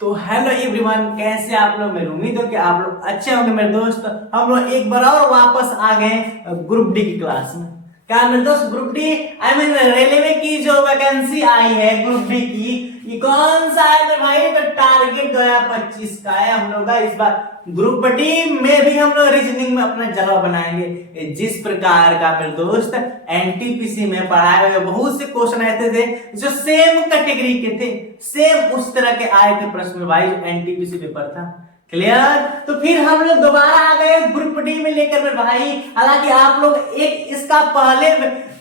तो hello everyone, कैसे आप लोग। मेरी उम्मीद है कि आप लोग अच्छे होंगे मेरे दोस्त। हम लोग एक बार और वापस आ गए ग्रुप डी की क्लास में। क्या मेरे दोस्त, group D I mean railway की जो वैकेंसी आई है ग्रुप डी की, ये कौन सा है मेरे भाई? तो टारगेट 2025 का है हम लोग का। इस बार ग्रुप डी में भी हम लोग रीजनिंग में अपना जगह बनाएंगे। जिस प्रकार का मेरे दोस्त एनटीपीसी में पढ़ाए हुए बहुत से क्वेश्चन आते थे जो सेम कैटेगरी के थे, सेम उस तरह के आए थे प्रश्न भाई, जो एनटीपीसी पेपर था। क्लियर? तो फिर हम लोग दोबारा आ गए ग्रुप डी में लेकर मेरे भाई। हालांकि आप लोग एक इसका पहले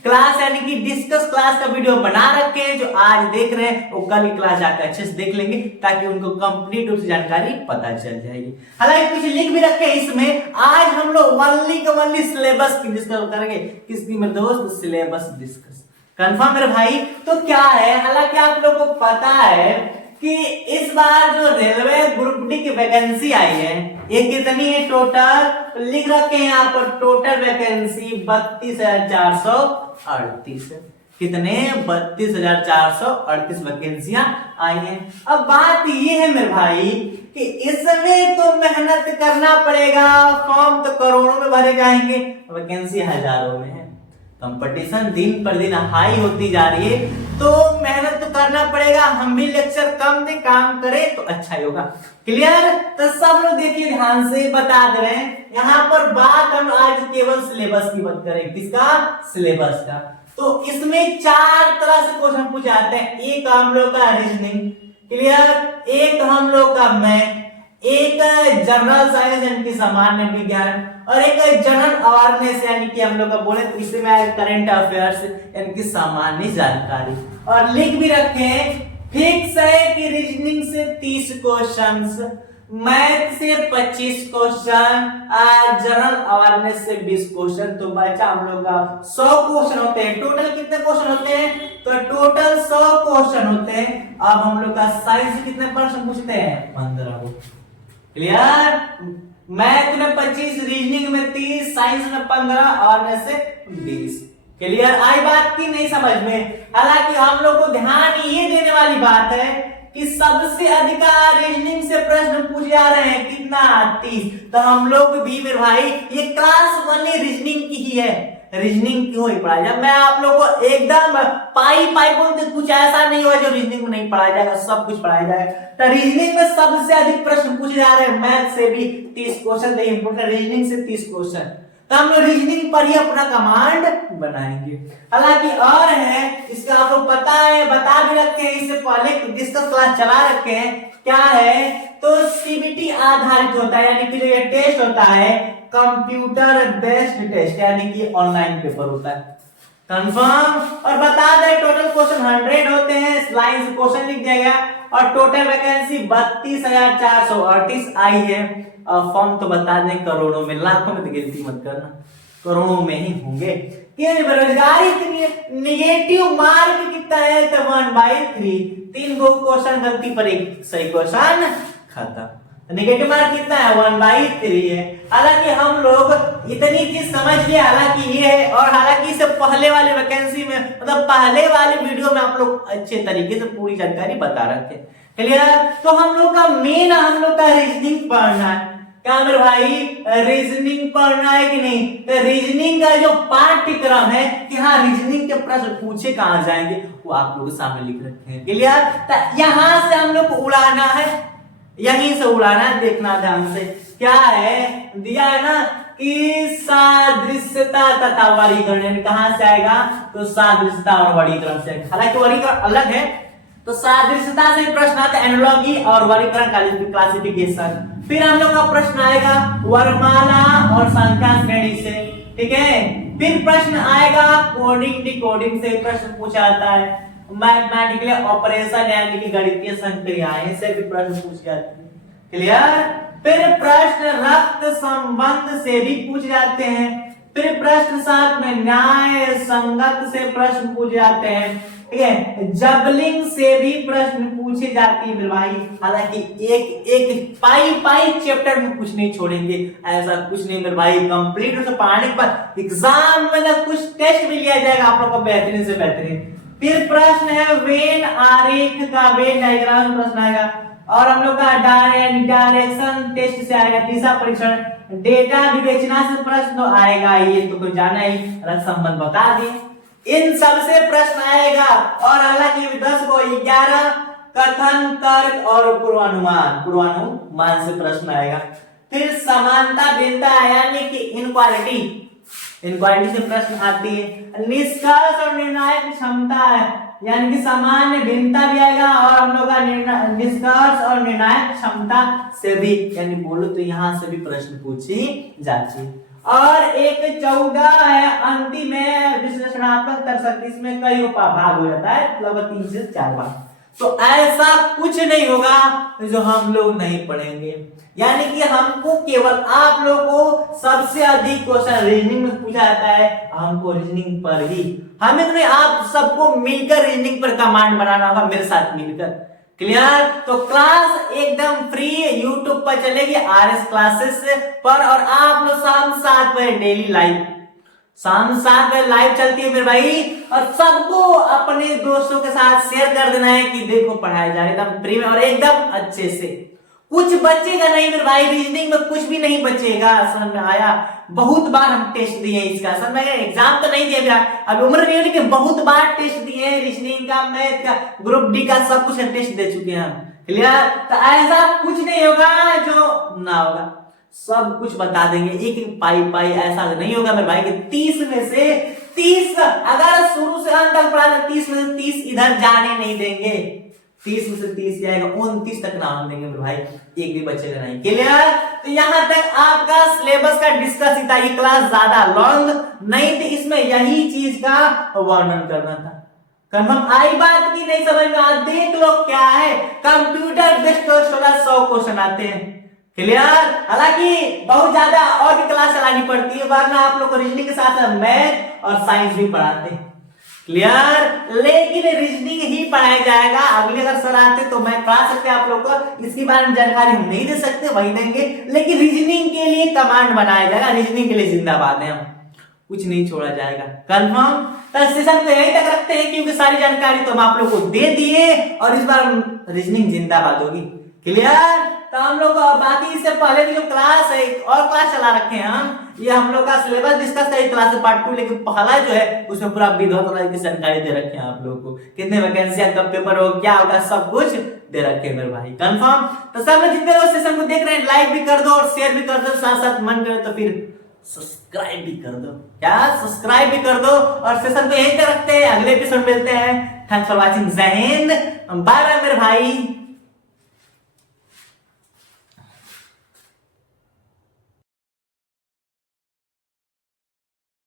क्लास यानी कि डिस्कस क्लास का वीडियो बना रखे हैं, जो आज देख रहे हैं वो कल की क्लास जाकर अच्छे से देख लेंगे ताकि उनको कंप्लीट रूप से जानकारी पता चल जाएगी। हालांकि कुछ लिंक भी रखे इसमें। आज हम लोग ओनली सिलेबस की डिस्कस करेंगे। किसकी मेरे दोस्त? Syllabus discuss. कंफर्म मेरे भाई? तो क्या है, हालांकि आप लोगों को पता है कि इस बार जो रेलवे ग्रुप डी की वैकेंसी आई है ये कितनी है टोटल? लिख रखे हैं यहाँ पर टोटल वैकेंसी 32,438 है। कितने? 32,438 वैकेंसियां आई हैं। अब बात ये है मेरे भाई कि इसमें तो मेहनत करना पड़ेगा। फॉर्म तो करोड़ों में भरे जाएंगे, वैकेंसी हजारों में है। कंपटीशन दिन पर दिन हाई होती जा रही है, तो मेहनत तो करना पड़ेगा। हम भी लेक्चर कम दे काम करें तो अच्छा ही होगा। क्लियर? तो सब लोग देखिए ध्यान से बता दे रहे हैं। यहाँ पर बात हम आज केवल सिलेबस की बात करें। किसका? सिलेबस का। तो इसमें 4 तरह से क्वेश्चन पूछे जाते हैं। एक हम लोग का रीजनिंग, क्लियर, एक हम लोग का मैथ, एक जनरल साइंस यानी कि सामान्य विज्ञान, और एक जनरल अवेयरनेस यानी कि हम लोग का बोले तो इसमें करंट अफेयर्स यानी कि सामान्य जानकारी। और लिख भी रखे हैं, फिक्स है कि रीजनिंग से 30 क्वेश्चंस, मैथ से 25 क्वेश्चन, जनरल अवेयरनेस से 20 क्वेश्चन। तो बच्चा हम लोग का 100 क्वेश्चन होते हैं। टोटल कितने क्वेश्चन होते हैं? तो टोटल 100 क्वेश्चन होते हैं। अब हम लोग का साइंस से कितने प्रश्न पूछते हैं? 15। क्लियर? मैथ में 25, रीजनिंग में 30, साइंस में 15 और में से 20। क्लियर? आई बात की नहीं समझ में? हालांकि हम लोग को ध्यान ये देने वाली बात है कि सबसे अधिक रीजनिंग से प्रश्न पूछे जा रहे हैं। कितना? 30। तो हम लोग भी मेरे भाई ये क्लास 1 रीजनिंग की ही है। रीजनिंग क्यों ही पढ़ाया जाए? मैं आप लोगों को एकदम पाई बोलते कुछ ऐसा नहीं हुआ जो रीजनिंग में नहीं पढ़ाया जाएगा, सब कुछ पढ़ाया जाएगा। तो रीजनिंग में सबसे अधिक प्रश्न पूछे जा रहे हैं। मैथ से भी 30 क्वेश्चन, रीजनिंग से 30 क्वेश्चन। तो हम लोग रीजनिंग पर ही अपना कमांड बनाएंगे। हालांकि और है, इसका आपको पता है, बता भी रखे हैं, इससे पहले डिस्कस क्लास चला रखे हैं। क्या है? तो सीबीटी आधारित होता है, यानी कि जो ये टेस्ट होता है कंप्यूटर बेस्ड टेस्ट, यानी कि ऑनलाइन पेपर होता है। कंफर्म? और बता दे टोटल क्वेश्चन 100 होते हैं। लाइन से क्वेश्चन लिख दिया और टोटल वैकेंसी 32,438 आई है। और फॉर्म तो बता दें करोड़ों में, लाखों में तो गिनती मत करना, करोड़ों में ही होंगे। बेरोजगारी इतनी है, निगेटिव मार्क कितना है? तो 1/3। 3 गो क्वेश्चन गलती पर एक सही क्वेश्चन खत्म। नेगेटिव मार्क कितना है? 1/3 है। हालांकि हम लोग इतनी चीज समझ लिया, हालांकि ये है। और हालांकि इससे पहले वाली वैकेंसी में, मतलब पहले वाले वीडियो में आप लोग अच्छे तरीके से पूरी जानकारी बता रखे। क्लियर? तो हम लोग का मेन, हम लोग का रीजनिंग पढ़ना है। क्या मेरे भाई? रीजनिंग पढ़ना है कि नहीं? तो रीजनिंग का जो पाठ्यक्रम है कि हाँ रीजनिंग के प्रश्न पूछे कहां जाएंगे वो आप लोग सामने लिख रखे हैं। क्लियर? तो यहां से हम लोग को उड़ाना है, यहीं से उड़ाना है। देखना ध्यान से, क्या है दिया है ना कि सादृश्यता तथा वर्गीकरण कहां से आएगा? तो सादृश्यता और वर्गीकरण से। हालांकि वर्गीकरण अलग है, तो सादृश्यता से प्रश्न आता है एनालॉजी, और वर्गीकरण क्लासिफिकेशन। फिर हम लोग का प्रश्न आएगा वर्णमाला और संख्या श्रेणी से। ठीक है? फिर प्रश्न आएगा कोडिंग डिकोडिंग से प्रश्न पूछा जाता है। मैथमेटिकल ऑपरेशन यानी कि गणितीय संक्रियाएं से भी प्रश्न पूछे जाते हैं। क्लियर? फिर प्रश्न रक्त संबंध से भी पूछ जाते हैं। फिर प्रश्न 7 में न्याय संगत से प्रश्न पूछे जाते हैं। ठीक है? जबलिंग से भी प्रश्न पूछे जाती है मेरे भाई। हालांकि एक पाई चैप्टर में कुछ नहीं छोड़ेंगे, ऐसा कुछ नहीं मेरे भाई। कंप्लीट रूप से पढ़ाने के बाद एग्जाम में ना कुछ टेस्ट भी लिया जाएगा आप लोग का बेहतरीन से बेहतरीन। फिर प्रश्न है वेन आरेख का, वेन डायग्राम प्रश्न आएगा। और हम लोग का डायरेक्शन टेस्ट से आएगा तीसरा परीक्षण, डेटा विवेचना से प्रश्न आएगा, ये तो कोई जाना ही, रक्त संबंध बता दिए, इन सब से प्रश्न आएगा। और हालांकि 10 को 11 कथन, तर्क और पूर्वानुमान से प्रश्न आएगा। फिर समानता भिन्नता यानी कि इनक्वालिटी से प्रश्न आती है। निष्कर्ष और निर्णायक क्षमता है यानी कि सामान्य भिन्नता भी आएगा और हम लोग का निष्कर्ष और निर्णायक क्षमता से भी, यानी बोलो तो यहां से भी प्रश्न पूछी जाती है। और एक 14 है अंतिम है विश्लेषणात्मक तर्क, इसमें कई भाग हो जाता है, लगभग 3 से 4 भाग। तो ऐसा कुछ नहीं होगा जो हम लोग नहीं पढ़ेंगे, यानी कि हमको केवल आप लोग को सबसे अधिक क्वेश्चन रीजनिंग में पूछा जाता है, हमको रीजनिंग पर ही, हमें नहीं, आप सबको मिलकर रीजनिंग पर कमांड बनाना होगा मेरे साथ मिलकर। क्लियर? तो क्लास एकदम फ्री यूट्यूब पर चलेगी RS क्लासेस पर, और आप लोग शाम 7 बजे डेली लाइव, शाम 7 बजे लाइव चलती है मेरे भाई, और सबको अपने दोस्तों के साथ शेयर कर देना है कि देखो पढ़ाया जा रहा है एकदम फ्री में और एकदम अच्छे से, कुछ बचेगा नहीं मेरे भाई, रीजनिंग में कुछ भी नहीं बचेगा। समझ में आया? बहुत बार हम टेस्ट दिए इसका, समझ में, एग्जाम तो नहीं दिया, अब उम्र नहीं हो, लेकिन बहुत बार टेस्ट दिए रीजनिंग का, मैथ का, ग्रुप डी का, सब कुछ टेस्ट दे चुके हैं हम। क्लियर? तो ऐसा कुछ नहीं होगा जो ना होगा, सब कुछ बता देंगे, एक एक पाई ऐसा नहीं होगा मेरे भाई कि 30 में से 30 अगर शुरू से अंत तक पढ़ा, 30 में से 30 इधर जाने नहीं देंगे, 30 में से 30 जाएगा 29 तक नाम देंगे मेरे भाई, एक भी बचेगा नहीं। क्लियर? तो यहां तक आपका सिलेबस का डिस्कस था, ये क्लास ज्यादा लॉन्ग नहीं थी, इसमें यही चीज का वर्णन करना था। कंफर्म आई बात की? नहीं समझ में आ? देख लो क्या है, कंप्यूटर बेस्ड 100 क्वेश्चन आते हैं। क्लियर? हालांकि बहुत ज्यादा और भी क्लास चलानी पड़ती है, वरना आप लोग को रीजनिंग के साथ मैथ और साइंस भी पढ़ाते हैं। क्लियर? लेकिन रीजनिंग ही पढ़ाया जाएगा, अगले अगर सर आते तो मैं पढ़ा सकते आप लोग को, इसके बारे में जानकारी हम नहीं दे सकते, वही देंगे, लेकिन रीजनिंग के लिए कमांड बनाया जाएगा, रीजनिंग के लिए जिंदाबाद है हम, कुछ नहीं छोड़ा जाएगा। कंफर्म? तो सेशन को यहीं तक रखते हैं, क्योंकि सारी जानकारी तो हम आप लोग को दे दिए और इस बार रीजनिंग जिंदाबाद होगी। क्लियर? तो हम लोग बाकी इससे पहले की जो क्लास है, और क्लास चला रखे हैं हम, ये हम लोग का सिलेबस डिस्कस है क्लास पार्ट 2, लेकिन पहला जो है उसमें पूरा विधिवत की जानकारी दे रखे हैं आप लोग को, कितने वैकेंसी, कब पेपर हो, क्या होगा, सब कुछ दे रखे हैं मेरे भाई। कंफर्म? तो सब लोग जितने लोग सेशन को देख रहे हैं लाइक भी कर दो और शेयर भी कर दो, साथ साथ मन करे तो फिर सब्सक्राइब भी कर दो, क्या सब्सक्राइब भी कर दो, और सेशन को यहीं तक रखते हैं, अगले एपिसोड मिलते हैं। थैंक्स फॉर वॉचिंग, जय हिंद, बाय बाय मेरे भाई।